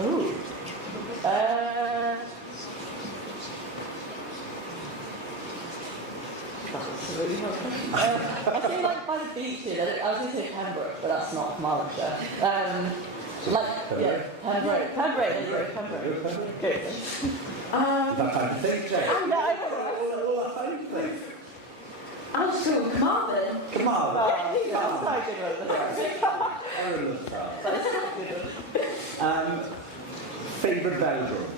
Ooh. That's a really hard question. I feel like by the beaches, I was going to say Pembroke, but that's not Marlborough. Pembroke. There you go, Pembroke. Good. That kind of thing, Jay. I know. That kind of thing. I'll just go with Carmarthen. Come on. That's quite a good one. Favourite velodrome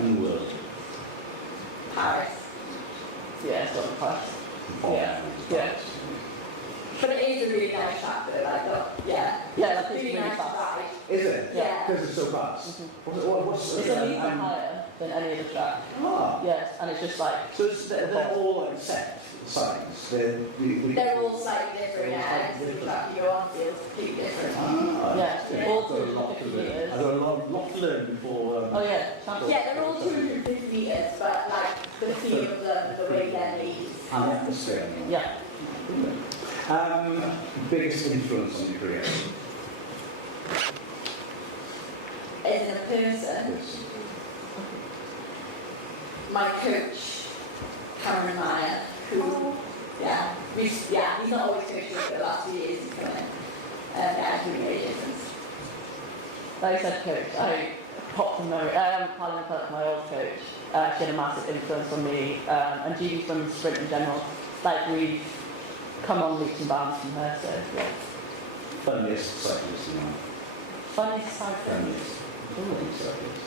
in the world? Paris. Yeah, it's got the price. Yeah. But it is a really nice track though, Yeah, that's really nice fast. ride. Is it? Yeah. Because it's so fast. What's It's a metre higher than any other track. Yes, and it's just like... So they're all like set sides. They're all slightly different, yeah, and the track you go on feels completely different. Yeah, all 250 metres. I've got a lot to learn before. Oh yeah, Yeah, they're all 250 metres, but like the feel of them, the way they're made. And the atmosphere. Yeah. Biggest influence on your career? As in a person, Yes. my coach, Cameron Meyer, who, he's not always coached us for the last few years, he's come in. He really difference. Like I said, coach, I popped from Parliament Clark, my old coach. She had a massive influence on me, and Judy from sprint in general. Like we come on leaps and bounds from her, so yeah. Funniest cyclist you know? Funniest cyclist? Funniest. Ooh. Cyclist.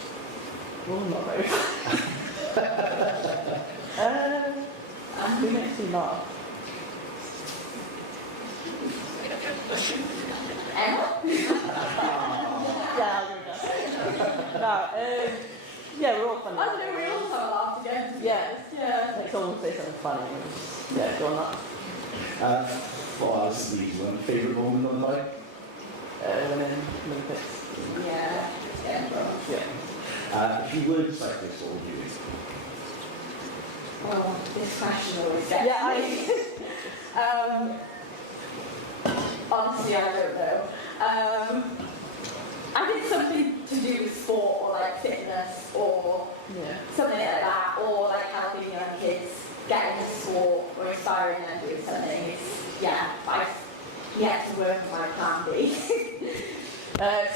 Well, not very who makes me laugh? Emma? Yeah, I'll go with that. No, yeah, we're all funny. I don't know, we all have a laugh together. Yeah. Like someone will say something funny. Yeah, go on that. Well, this is the easy one. Favourite moment on the bike? Winning Olympics. Yeah. Yeah. If you weren't a cyclist, what would you do? Well, this question always gets Yeah, me. Honestly, I don't know. I think something to do with sport or like fitness or something like that, or like helping young kids get into sport or inspiring them doing something. I've yet to work on my plan B.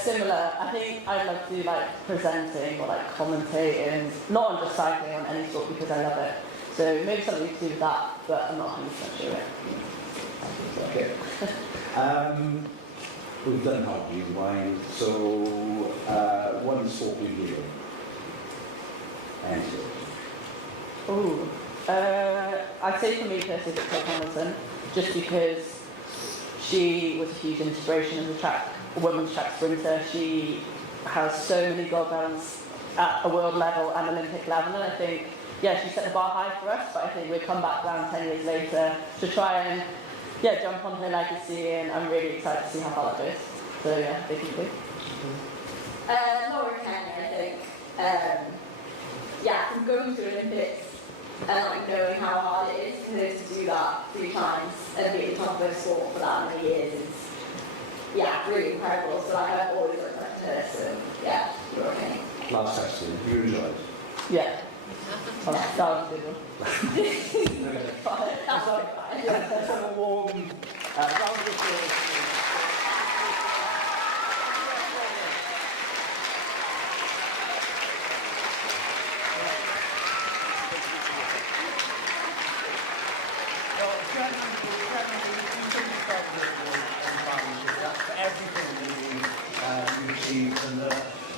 Similar. I think I'd love to do like presenting or like commentating, not on just cycling, on any sport because I love it. So maybe something to do with that, but I'm not 100% sure yet. Okay. We've done hobbies, wine, so one sport we do. And Ooh. I'd say for me personally, it's Kate Hamilton, just because she was a huge inspiration as a women's track sprinter. She has so many gold medals at a world level and Olympic level, and I think, she set the bar high for us, but I think we'll come back down 10 years later to try and jump on her legacy, and I'm really excited to see how far that goes. So big and big. Laura Kenny, I think. From going to the Olympics and like knowing how hard it is for her to do that 3 times and be at the top of her sport for that many years is really incredible. So like I've always looked up to her. So Laura Kenny. last question, you enjoyed? Yeah. That was a good one. That's fine. Let's have a warm round of applause.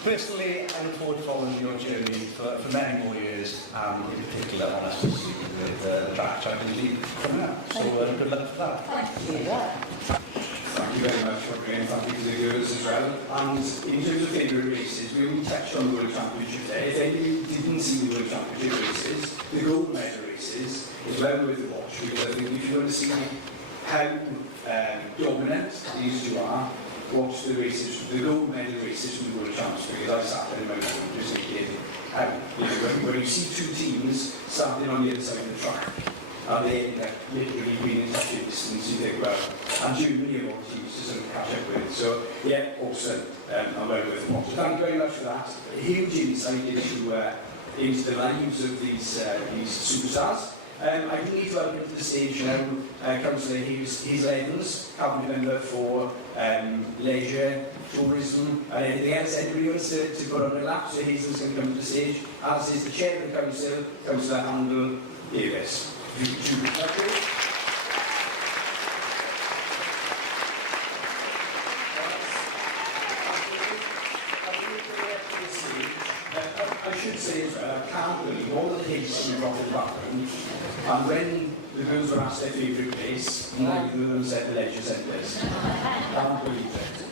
Personally, I look forward to following your journey for many more years, in particular on us with the Track Champions League coming up. So good luck for that. Thank you. Yeah. Thank you very much for bringing that to the girls as well. And in terms of favourite races, we will touch on the World Championship there. If any didn't see the World Championship races, the gold medal races is well worth a watch, because I think if you want to see how dominant these two are, watch the races, the gold medal races from the World Champs, because I sat there in my room just thinking, when you see 2 teams starting on the other side of the track, and they literally being in touch distance, you think, well, and Germany are all teams to sort of catch up with. So, yeah, awesome. I'm well worth the watch. Thank you very much for that. A huge insight into the lives of these superstars. I do need to welcome to the stage now Councillor Hazel Evans, Cabinet Member for Leisure, Tourism and anything else. Anybody wants to put on a lap? So Hazel's going to come to the stage, as is the Chair of the Council, Councillor Handel Davis. I should say as well, I can't believe all the history of the background, and when the girls were asked their favourite place, neither of them said the leisure centres. Can't believe it.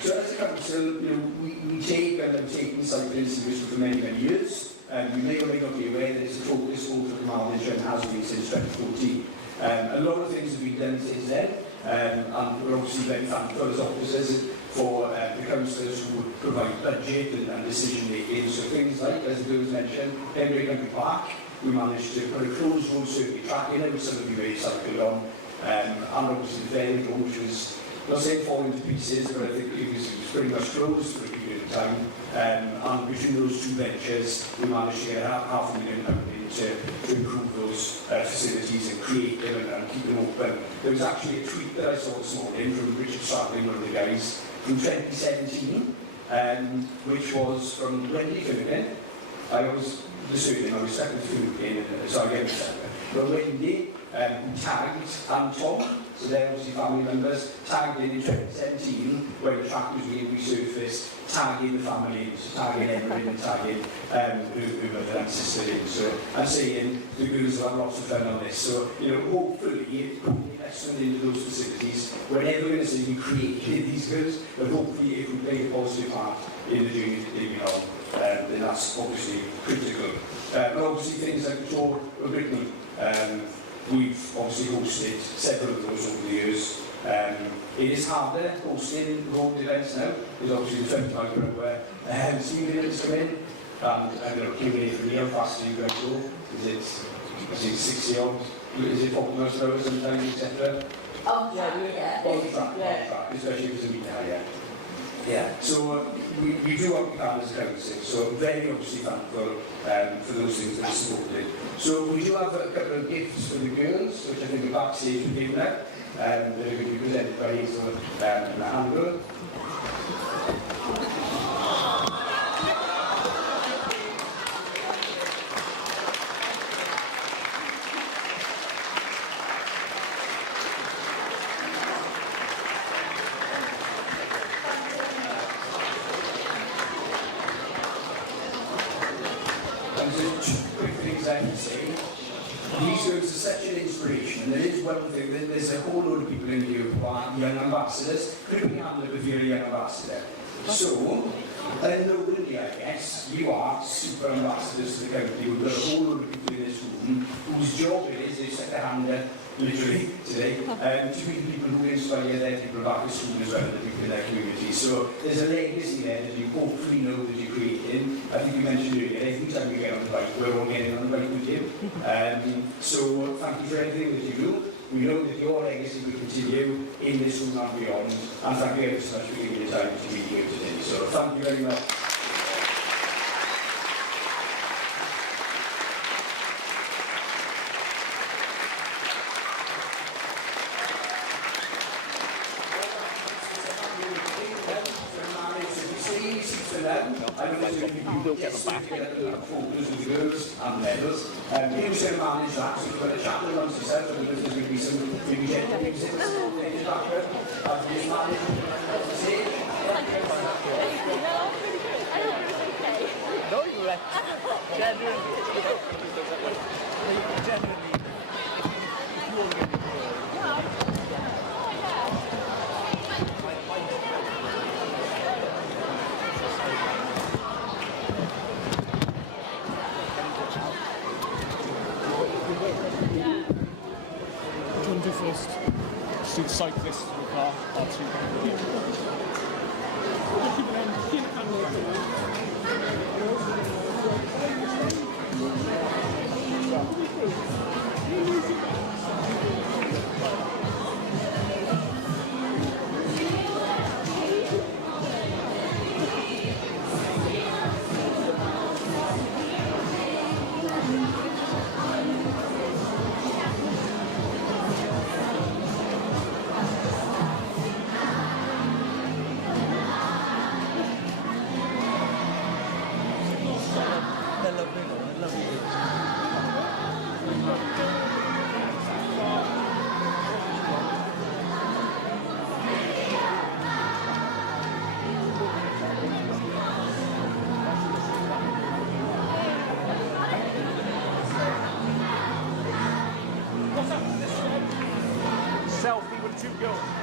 So as a council, we take and have taken cycling seriously for many, many years. You may or may not be aware that it's a focus both of the Marlborough and has been since 2014. A lot of things have been done since then, and we're obviously very thankful as officers for the councillors who provide budget and decision making. So things like, as the girls mentioned, Henry Country Park, we managed to put a closed road circuit track in it, which some of you may have cycled on, and obviously the ferry road, which was, not saying falling to pieces, but I think it was pretty much closed for a period of time. And between those two ventures, we managed to get £500,000 to improve those facilities and create them and keep them open. There was actually a tweet that I saw this morning from Richard Stradling, one of the guys, from 2017, which was from Wendy Finnegan. I was the surname, I was second Finnegan, so I gave it but Wendy, who tagged and Tom, so they're obviously family members, tagged in 2017 when the track was being resurfaced, tagging the family, so tagging Emery and tagging whoever and sister in. So I'm saying the girls will have lots of fun on this. So, hopefully, putting investment into those facilities, we're never going to say we created these girls, but hopefully if we play a positive part in the journey that they've been on, then that's obviously critical. But obviously things like the Tour of Brittany, we've obviously hosted several of those over the years. It is harder hosting road events now, because obviously the 25 per hour speed limits come in, and Q&A for me, how fast do you guys go? Is it 60 odd? Is it 40 miles per hour sometimes, etc.? On track, On track, especially if it's a meter higher. Yeah, so we do what we can as a council, so very obviously thankful for those things that are supported. So we do have a couple of gifts for the girls, which I think are backstage with you now. They're going to be presented by Hazel and Andrew. These girls are such an inspiration. There is one thing, there's a whole load of people in here who are young ambassadors. Could we handle it if you're a young ambassador? So, nobody, I guess, you are super ambassadors to the country. We've got a whole load of people in this room whose job it is, they set their hand up, literally, today, to meet people who inspire their people back to school as well, and the people in their community. So there's a legacy there that you hopefully know that you're creating. I think you mentioned earlier, every time we get on the bike, we're all getting on the bike with you. So thank you for everything that you do. We know that your legacy will continue in this room and beyond. And thank you ever so much for giving me the time to be here today. So thank you very much. You'll get them back. Photos with the girls and medals. You should manage that, so you've got a chapter amongst yourself, and there's going to be some maybe gentle music in the background. You manage the stage. No, you're right. Genuinely, if you want to get first, shoot cyclists in the car, or two. go.